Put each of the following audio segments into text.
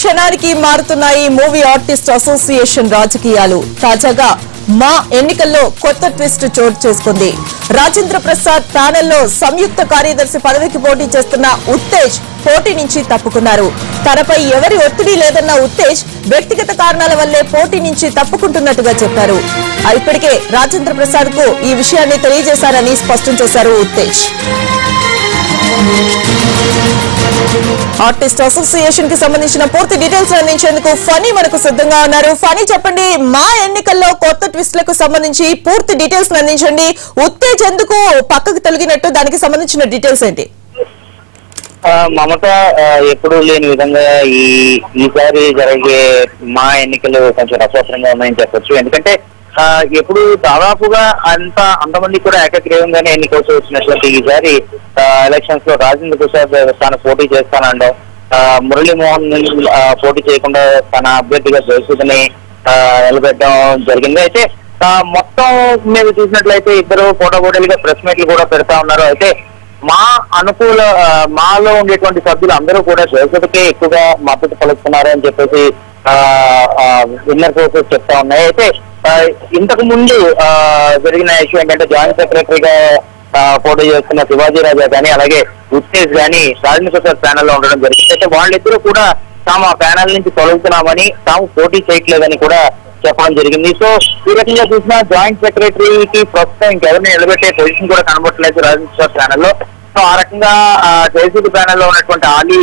క్షణానికి మారుతున్నాయి movie artist association రాజకీయాలు. తాజాగా మా ఎన్నికల్లో కొత్త ట్విస్ట్ చోటు చేసుకుంది. రాజేంద్ర ప్రసాద్ ప్యానెల్లో సంయుక్త కార్యదర్శి పదవికి పోటీ చేస్తున్న ఉత్తేజ్ పోటీ నుంచి తప్పుకున్నారు. తనపై ఎవరి ఒత్తిడి లేదన్న ఉత్తేజ్ వ్యక్తిగత కారణాల వల్లే పోటీ నుంచి తప్పుకుంటున్నట్టుగా చెప్పారు. ఇప్పటికే రాజేంద్ర ప్రసాద్ కు ఈ విషయాన్ని తెలియజేశారని స్పష్టం చేశారు ఉత్తేజ్. ఆర్టిస్ట్ అసోసియేషన్ కి సంబంధించిన పూర్తి డీటెయిల్స్ అందించేందుకు ఫనీ మనకు సిద్ధంగా ఉన్నారు. ఫనీ, చెప్పండి, మా ఎన్నికల్లో కొత్త ట్విస్ట్లకు సంబంధించి పూర్తి డీటెయిల్స్ అందించండి. ఉత్తేజ్ ఎందుకు పక్కకు తొలగినట్టు, దానికి సంబంధించిన డీటెయిల్స్ ఏంటి? మమత, ఎప్పుడు లేని విధంగా ఈసారి జరిగే మా ఎన్నికలు కొంచెం రసవత్తరంగా ఉన్నాయని చెప్పొచ్చు. ఎందుకంటే ఎప్పుడు దాదాపుగా అంతమంది కూడా ఏకగ్రీవంగానే ఎన్నికలు వచ్చినటువంటి ఈసారి ఎలక్షన్స్ లో రాజేంద్ర ప్రసాద్ తాను పోటీ చేస్తానండం, మురళీమోహన్ పోటీ చేయకుండా తన అభ్యర్థిగా జయసూదని నిలబెట్టడం జరిగింది. అయితే మొత్తం మీద చూసినట్లయితే ఇద్దరు పోటాపోటీలుగా ప్రెస్ మీట్లు కూడా పెడతా ఉన్నారు. అయితే మాలో ఉండేటువంటి సభ్యులు అందరూ కూడా జయసూదకే ఎక్కువగా మద్దతు పలుకుతున్నారు అని చెప్పేసి విన్నర్ సోర్సెస్ చెప్తా ఉన్నాయి. అయితే ఇంతకు ముందు జరిగిన ఇష్యూ ఏంటంటే జాయింట్ సెక్రటరీగా పోటీ చేస్తున్న శివాజీ రాజా కానీ అలాగే ఉత్తేజ్ కానీ రాజేంద్ర ప్రసాద్ ప్యానెల్ లో ఉండడం జరిగింది. అయితే వాళ్ళిద్దరూ కూడా తాము ఆ ప్యానెల్ నుంచి తొలగుతున్నామని, తాము పోటీ చేయట్లేదని కూడా చెప్పడం జరిగింది. సో ఈ రకంగా చూసినా జాయింట్ సెక్రటరీకి ప్రస్తుతం ఇంకెవరిని నిలబెట్టే పొజిషన్ కూడా కనబట్టలేదు రాజేంద్ర ప్రసాద్ ప్యానెల్ లో. సో ఆ రకంగా జయసూద్ ప్యానెల్ లో ఉన్నటువంటి ఆలీ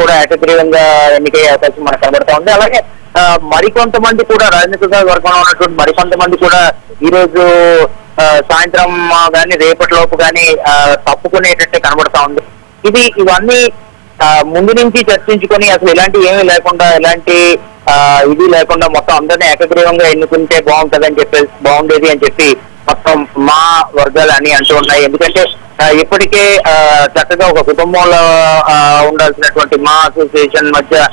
కూడా ఏకగ్రీవంగా ఎన్నికయ్యే అవకాశం మనకు కనబడతా ఉంది. అలాగే మరికొంతమంది కూడా రాజేంద్ర ప్రసాద్ వర్గంలో ఉన్నటువంటి మరికొంతమంది కూడా ఈ రోజు సాయంత్రం కానీ రేపటి లోపు కానీ తప్పుకునేటట్టే కనబడతా ఉంది. ఇవన్నీ ముందు నుంచి చర్చించుకొని అసలు ఇలాంటి ఏమీ లేకుండా, ఎలాంటి ఇది లేకుండా మొత్తం అందరినీ ఏకగ్రీవంగా ఎన్నుకుంటే బాగుండేది అని చెప్పి మొత్తం మా వర్గాలు అని అంటూ ఉన్నాయి. ఎందుకంటే ఇప్పటికే చక్కగా ఒక కుటుంబంలో ఉండాల్సినటువంటి మా అసోసియేషన్ మధ్య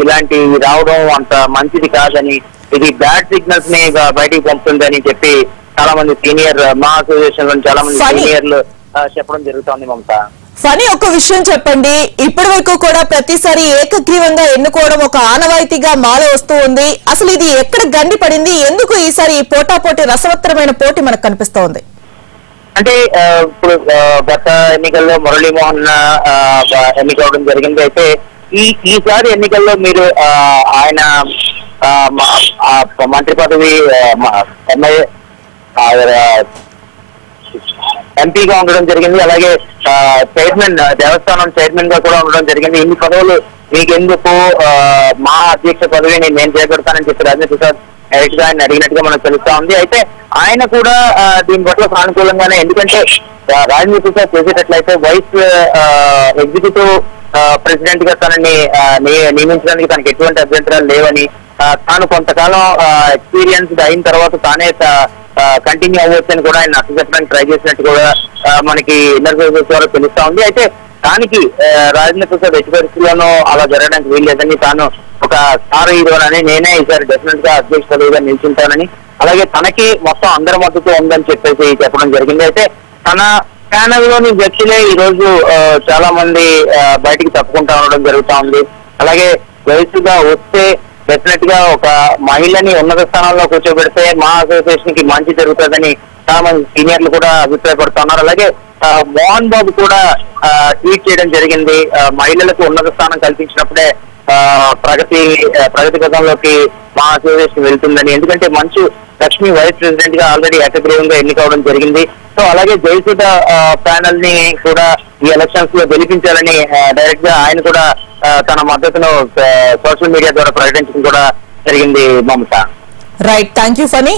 ఇలాంటి రావడం అంత మంచిది కాదని, ఇది బ్యాడ్ సిగ్నల్స్ ని బయటికి పంపుతుందని చెప్పి చాలా మంది సీనియర్ మా అసోసియేషన్ లో చాలా మంది సీనియర్లు చెప్పడం జరుగుతోంది. మమత, ఫనీ, ఒక విషయం చెప్పండి. ఇప్పటి వరకు కూడా ప్రతిసారి ఏకగ్రీవంగా ఎన్నుకోవడం ఒక ఆనవాయితీగా మాలో వస్తూ ఉంది. అసలు ఇది ఎక్కడ గండి పడింది? ఎందుకు ఈసారి ఈ పోటాపోటీ రసవత్తరమైన పోటీ మనకు కనిపిస్తోంది? అంటే ఇప్పుడు గత ఎన్నికల్లో మురళీమోహన్ ఎన్నికవడం జరిగింది. అయితే ఈసారి ఎన్నికల్లో మీరు ఆయన మంత్రి పదవి ఎంపీగా ఉండడం జరిగింది. అలాగే చైర్మన్, దేవస్థానం చైర్మన్ గా కూడా ఉండడం జరిగింది. ఇన్ని పదవులు మీకెందుకు, మా అధ్యక్ష పదవిని నేను చేపడతానని చెప్పి రాజేంద్ర ప్రసాద్ డైరెక్ట్ గా ఆయన అడిగినట్టుగా మనకు తెలుస్తా ఉంది. అయితే ఆయన కూడా దీని పట్ల సానుకూలంగానే, ఎందుకంటే రాజేంద్ర ప్రసాద్ చేసేటట్లయితే వైస్ ఎగ్జిక్యూటివ్ ప్రెసిడెంట్ గా తనని నియమించడానికి తనకి ఎటువంటి అభ్యంతరాలు లేవని, తాను కొంతకాలం ఎక్స్పీరియన్స్ అయిన తర్వాత తానే కంటిన్యూ అవ్వచ్చని కూడా ఆయన నచ్చ చెప్పడానికి ట్రై చేసినట్టు కూడా మనకి ఇన్నర్ సర్వీసెస్ ద్వారా తెలుస్తా ఉంది. అయితే దానికి రాజేంద్ర ప్రసాద్ ఎట్టి పరిస్థితుల్లోనూ అలా జరగడానికి వీల్లేదని, తాను ఒక స్టార్ హీరోనని, నేనే ఈసారి డెఫినెట్ గా అధ్యక్ష పదవిగా నిల్చుంటానని, అలాగే తనకి మొత్తం అందరి మద్దతు ఉందని చెప్పేసి చెప్పడం జరిగింది. అయితే తన ప్యానెల్ లోని వ్యక్తులే ఈ రోజు చాలా మంది బయటికి తప్పుకుంటా ఉండడం జరుగుతా ఉంది. అలాగే వయసుగా వస్తే డెఫినెట్ గా ఒక మహిళని ఉన్నత స్థానంలో కూర్చోబెడితే మా అసోసియేషన్ కి మంచి జరుగుతుందని చాలా మంది సీనియర్లు కూడా అభిప్రాయపడుతున్నారు. అలాగే మోహన్ బాబు కూడా ట్వీట్ చేయడం జరిగింది, మహిళలకు ఉన్నత స్థానం కల్పించినప్పుడే ప్రగతి పథంలోకి మా అసోసియేషన్ వెళ్తుందని. ఎందుకంటే మంచు లక్ష్మి వైస్ ప్రెసిడెంట్ గా ఆల్రెడీ ఏకగ్రీవంగా ఎన్నికవడం జరిగింది. సో అలాగే జయసూద ప్యానెల్ ని కూడా ఈ ఎలక్షన్స్ లో గెలిపించాలని డైరెక్ట్ గా ఆయన కూడా తన మద్దతును సోషల్ మీడియా ద్వారా ప్రకటించడం కూడా జరిగింది. మమత, రైట్, థ్యాంక్ యూ ఫనీ.